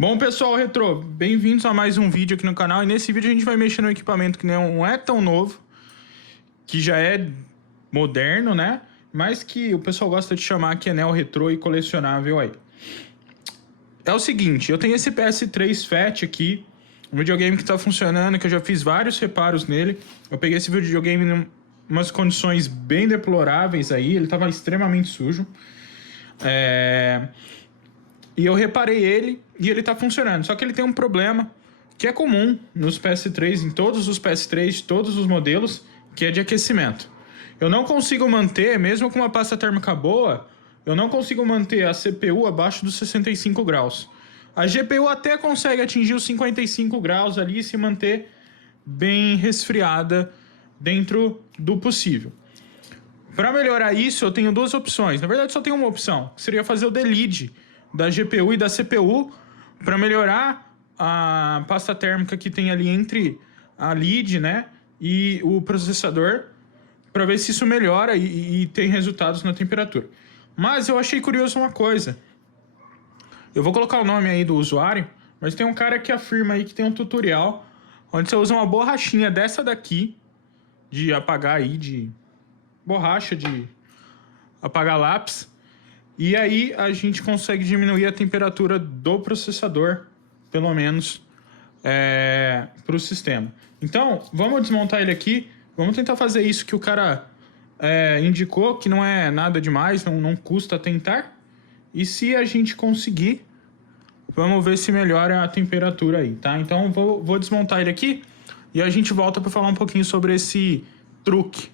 Bom, pessoal, Retrô, bem-vindos a mais um vídeo aqui no canal. E nesse vídeo a gente vai mexer no equipamento que não é tão novo, que já é moderno, né? Mas que o pessoal gosta de chamar que é neo-retrô e colecionável aí. É o seguinte, eu tenho esse PS3 Fat aqui, um videogame que tá funcionando, que eu já fiz vários reparos nele. Eu peguei esse videogame em umas condições bem deploráveis aí, ele tava extremamente sujo. E eu reparei ele e ele tá funcionando. Só que ele tem um problema que é comum nos PS3, em todos os PS3, todos os modelos, que é de aquecimento. Eu não consigo manter, mesmo com uma pasta térmica boa, eu não consigo manter a CPU abaixo dos 65 graus. A GPU até consegue atingir os 55 graus ali e se manter bem resfriada dentro do possível. Para melhorar isso, eu tenho duas opções. Na verdade, só tenho uma opção, que seria fazer o delete da GPU e da CPU para melhorar a pasta térmica que tem ali entre a lid, né, e o processador, para ver se isso melhora e tem resultados na temperatura. Mas eu achei curioso uma coisa. Eu vou colocar o nome aí do usuário, mas tem um cara que afirma aí que tem um tutorial onde você usa uma borrachinha dessa daqui de apagar aí, de borracha de apagar lápis. E aí a gente consegue diminuir a temperatura do processador, pelo menos, para o sistema. Então, vamos desmontar ele aqui. Vamos tentar fazer isso que o cara indicou, que não é nada demais, não custa tentar. E se a gente conseguir, vamos ver se melhora a temperatura aí, tá? Então, vou desmontar ele aqui e a gente volta para falar um pouquinho sobre esse truque.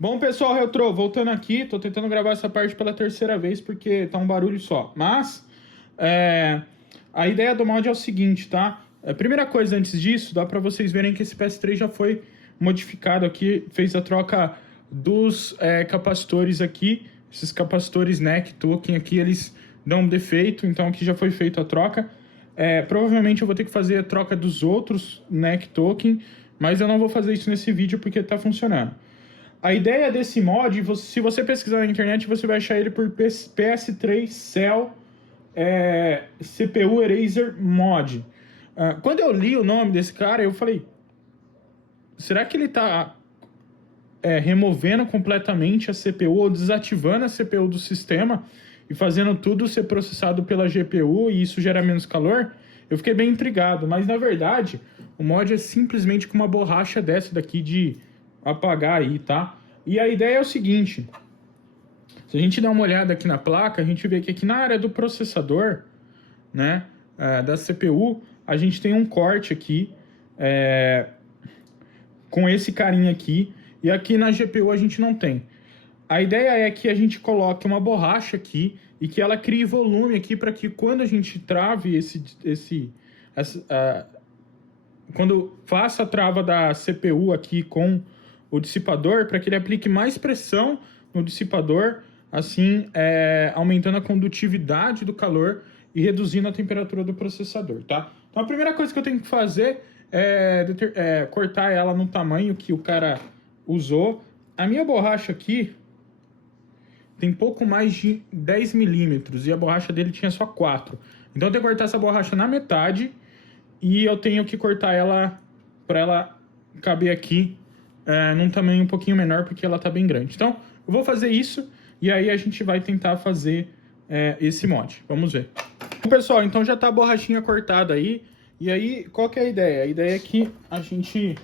Bom, pessoal, Retrô, voltando aqui, tô tentando gravar essa parte pela terceira vez porque tá um barulho só. Mas a ideia do mod é o seguinte, tá? A primeira coisa antes disso, dá pra vocês verem que esse PS3 já foi modificado aqui, fez a troca dos capacitores aqui, esses capacitores NEC token aqui, eles dão um defeito, então aqui já foi feita a troca. Provavelmente eu vou ter que fazer a troca dos outros NEC token, mas eu não vou fazer isso nesse vídeo porque tá funcionando. A ideia desse mod, se você pesquisar na internet, você vai achar ele por PS3 Cell CPU Eraser Mod. Quando eu li o nome desse cara, eu falei, será que ele está removendo completamente a CPU ou desativando a CPU do sistema e fazendo tudo ser processado pela GPU e isso gera menos calor? Eu fiquei bem intrigado, mas na verdade o mod é simplesmente com uma borracha dessa daqui de apagar aí, tá? E a ideia é o seguinte, Se a gente der uma olhada aqui na placa, a gente vê que aqui na área do processador, né, da CPU, a gente tem um corte aqui com esse carinha aqui, e aqui na GPU a gente não tem. A ideia é que a gente coloque uma borracha aqui e que ela crie volume aqui para que quando a gente trave quando faça a trava da CPU aqui com o dissipador, para que ele aplique mais pressão no dissipador, assim aumentando a condutividade do calor e reduzindo a temperatura do processador, tá? Então a primeira coisa que eu tenho que fazer é cortar ela no tamanho que o cara usou. A minha borracha aqui tem pouco mais de 10 milímetros e a borracha dele tinha só 4. Então eu tenho que cortar essa borracha na metade e eu tenho que cortar ela para ela caber aqui num tamanho um pouquinho menor, porque ela tá bem grande. Então eu vou fazer isso e aí a gente vai tentar fazer esse mod. Vamos ver. Bom, pessoal, então já tá a borrachinha cortada aí. E aí, qual que é a ideia? A ideia é que a gente...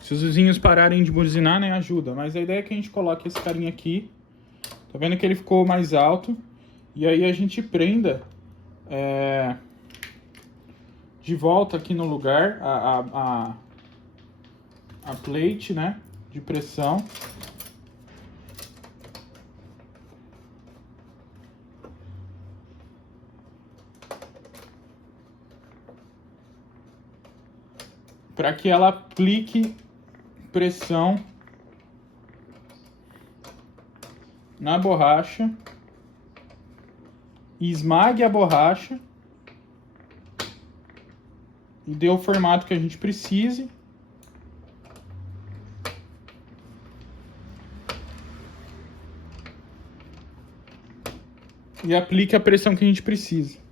Se os vizinhos pararem de buzinar, né, ajuda. Mas a ideia é que a gente coloque esse carinha aqui. Tá vendo que ele ficou mais alto? E aí a gente prenda de volta aqui no lugar a plate, né, de pressão. Para que ela aplique pressão na borracha e esmague a borracha e dê o formato que a gente precise. E aplique a pressão que a gente precisa.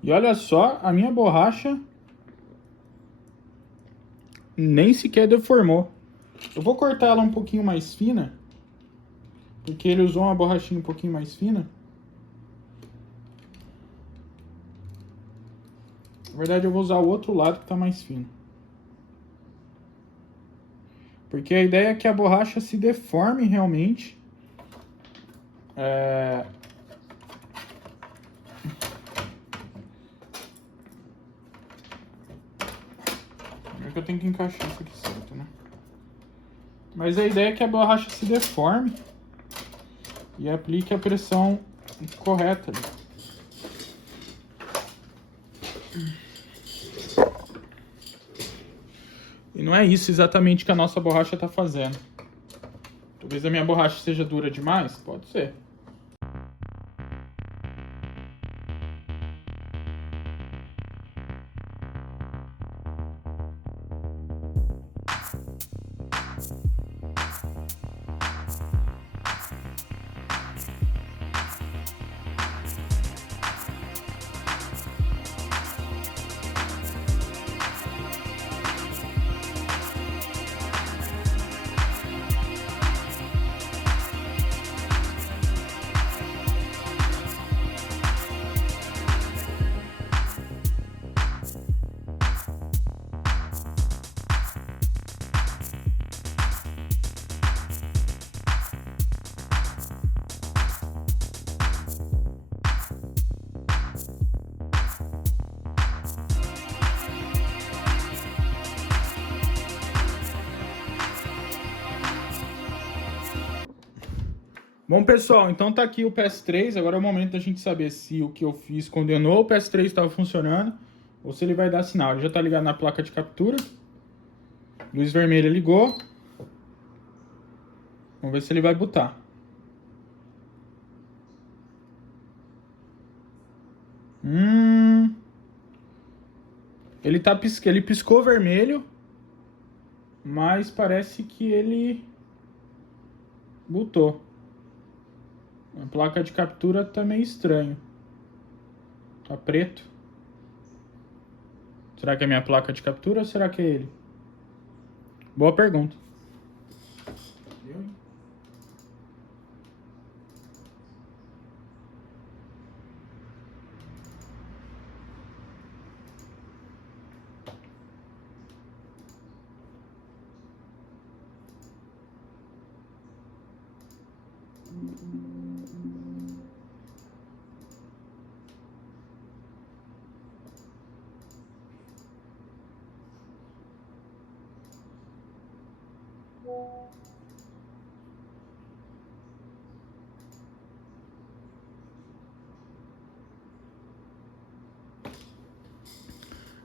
E olha só, a minha borracha nem sequer deformou. Eu vou cortar ela um pouquinho mais fina, porque ele usou uma borrachinha um pouquinho mais fina. Na verdade, eu vou usar o outro lado que está mais fino. Porque a ideia é que a borracha se deforme realmente. Eu tenho que encaixar isso aqui certo, né? Mas a ideia é que a borracha se deforme e aplique a pressão correta. E não é isso exatamente que a nossa borracha está fazendo. Talvez a minha borracha seja dura demais? Pode ser. Bom, pessoal, então tá aqui o PS3. Agora é o momento da gente saber se o que eu fiz condenou o PS3 estava funcionando ou se ele vai dar sinal. Ele já tá ligado na placa de captura. Luz vermelha ligou. Vamos ver se ele vai botar. Ele piscou vermelho, mas parece que ele botou. A placa de captura tá meio estranho. Tá preto. Será que é minha placa de captura ou será que é ele? Boa pergunta.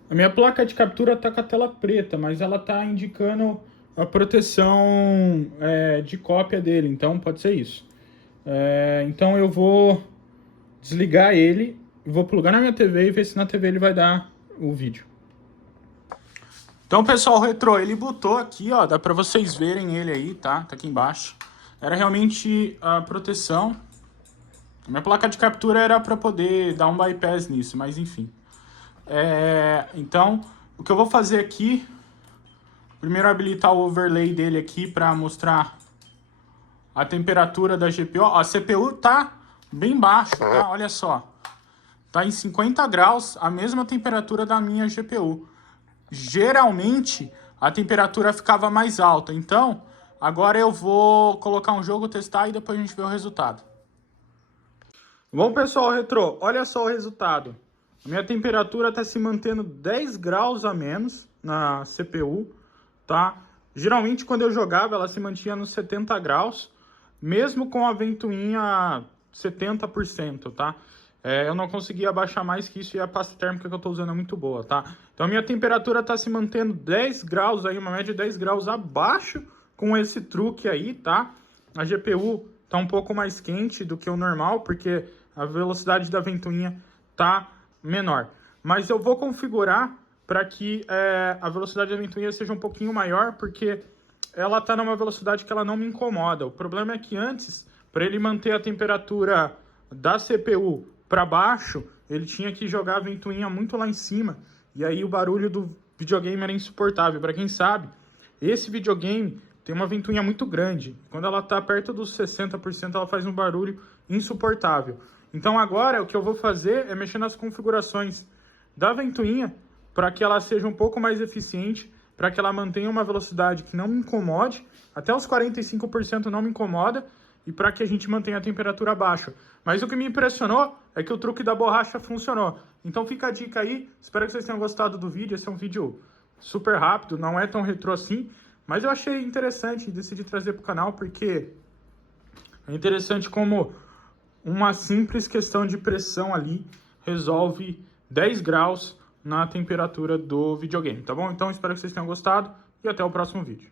A minha placa de captura tá com a tela preta, mas ela tá indicando a proteção de cópia dele, então pode ser isso. Então eu vou desligar ele, vou plugar na minha TV e ver se na TV ele vai dar o vídeo. Então, pessoal, o retrô, ele botou aqui, ó, dá pra vocês verem ele aí, tá? Tá aqui embaixo. Era realmente a proteção. A minha placa de captura era pra poder dar um bypass nisso, mas enfim. Então, o que eu vou fazer aqui, primeiro habilitar o overlay dele aqui pra mostrar a temperatura da GPU. Ó, a CPU tá bem baixa, tá? Olha só. Tá em 50 graus, a mesma temperatura da minha GPU. Geralmente, a temperatura ficava mais alta. Então, agora eu vou colocar um jogo, testar e depois a gente vê o resultado. Bom, pessoal, retrô, olha só o resultado. A minha temperatura está se mantendo 10 graus a menos na CPU, tá? Geralmente, quando eu jogava, ela se mantinha nos 70 graus, mesmo com a ventoinha 70%, tá? Eu não conseguia abaixar mais que isso e a pasta térmica que eu estou usando é muito boa, tá? Então, a minha temperatura está se mantendo 10 graus aí, uma média de 10 graus abaixo com esse truque aí, tá? A GPU está um pouco mais quente do que o normal, porque a velocidade da ventoinha tá menor. Mas eu vou configurar para que a velocidade da ventoinha seja um pouquinho maior, porque ela está numa velocidade que ela não me incomoda. O problema é que antes, para ele manter a temperatura da CPU para baixo, ele tinha que jogar a ventoinha muito lá em cima, e aí o barulho do videogame era insuportável. Para quem sabe, esse videogame tem uma ventoinha muito grande. Quando ela está perto dos 60%, ela faz um barulho insuportável. Então agora o que eu vou fazer é mexer nas configurações da ventoinha para que ela seja um pouco mais eficiente, para que ela mantenha uma velocidade que não me incomode, até os 45% não me incomoda, e para que a gente mantenha a temperatura baixa. Mas o que me impressionou é que o truque da borracha funcionou. Então fica a dica aí, espero que vocês tenham gostado do vídeo. Esse é um vídeo super rápido, não é tão retrô assim, mas eu achei interessante e decidi trazer para o canal, porque é interessante como uma simples questão de pressão ali resolve 10 graus na temperatura do videogame, tá bom? Então espero que vocês tenham gostado e até o próximo vídeo.